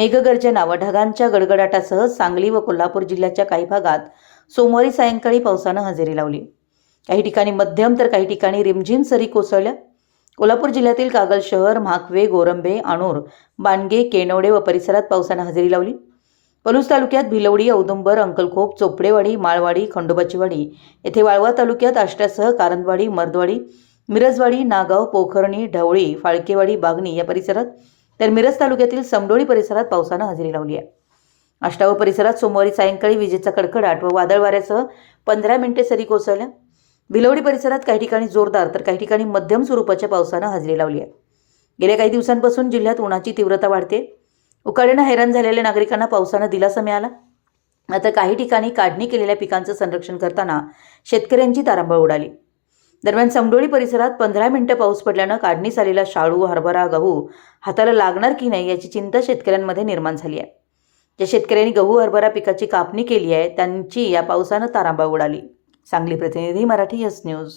मेघगर्जना व ढगांच्या गडगडाटासह सांगली व कोल्हापूर जिल्ह्याच्या काही भागात सोमवारी सायंकाळी पावसानं हजेरी लावली. काही ठिकाणी मध्यम तर काही ठिकाणी रिमझिम सरी कोसळल्या. कोल्हापूर जिल्ह्यातील कागल शहर म्हाकवे गोरंबे आणूर बाणगे केनवडे व परिसरात पावसानं हजेरी लावली. पलूस तालुक्यात भिलवडी औदुंबर अंकलखोप चोपडेवाडी माळवाडी खंडोबाचीवाडी येथे वाळवा तालुक्यात आष्ट्यासह कारंदवाडी मर्दवाडी मिरजवाडी नागाव पोखर्णी ढवळी फाळकेवाडी बागणी या परिसरात तर मिरज तालुक्यातील समडोळी परिसरात पावसानं हजेरी लावली आहे. आष्टाव परिसरात सोमवारी सायंकाळी विजेचा कडकडाट व वादळ वाऱ्यासह पंधरा मिनिटे सरी कोसळल्या. भिलवडी परिसरात काही ठिकाणी जोरदार तर काही ठिकाणी मध्यम स्वरूपाच्या पावसानं हजेरी लावली आहे. गेल्या काही दिवसांपासून जिल्ह्यात उन्हाची तीव्रता वाढते. उकाड्यानं हैराण झालेल्या नागरिकांना पावसानं दिलासा मिळाला. आता काही ठिकाणी काढणी केलेल्या पिकांचं संरक्षण करताना शेतकऱ्यांची तारांबळ उडाली. दरम्यान समडोळी परिसरात पंधरा मिनिटं पाऊस पडल्यानं काढणीस आलेला शाळू हरभरा गहू हाताला लागणार की नाही याची चिंता शेतकऱ्यांमध्ये निर्माण झाली आहे. ज्या शेतकऱ्यांनी गहू हरभरा पिकाची कापणी केली आहे त्यांची या पावसानं तारांबा उडाली. सांगली प्रतिनिधी मराठी यस न्यूज.